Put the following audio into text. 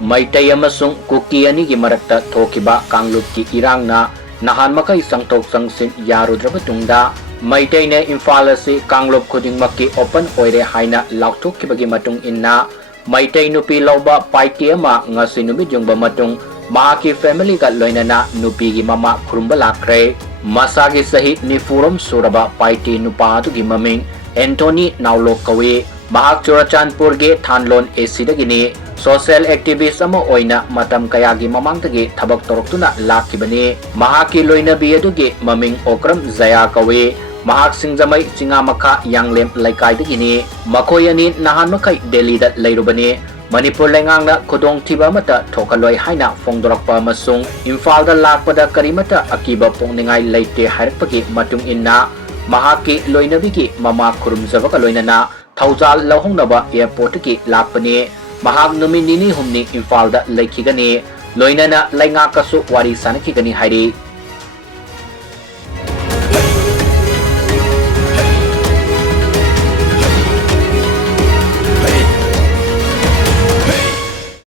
Meitei amasung Kuki ani gi marakta thokiba kangluk ki irangna nahan makai sangtok sangsin yarudraba tungda Meitei ne Imphal asi kangluk khudingmakki open oire haina lauthokibagi matung inna Meitei Nupi Louba Paite ama ngasi numit jungba matung mahaki family ga loinana nupi gi mama Khurumba Lakhre masagi sahit ni furum suraba Paite nupa adu gi maming Anthony Naulok kawi mahak Churachandpur ge thanlon esidagini social activist ama oina matam kayagi mamangtagi thabak toroktuna lakibani mahaki loinabi adugi maming okram Zaya kawi mahak singjamai chingamakha yanglem laikai makoyani nahan makai Delhi da leirubani Manipur lengangna khudong thiba mata thokaloi haina fongdorakpa masung Imphal da lakpada karimata akiba pongningai leite hairpagi matung inna mahaki loinabigi mama khurumjabaka loinana thaujal lohongnaba airport ki lakpani mahak numi nini humni Imphal da lekhigani loinana lainga kasu wari sanakigani hairi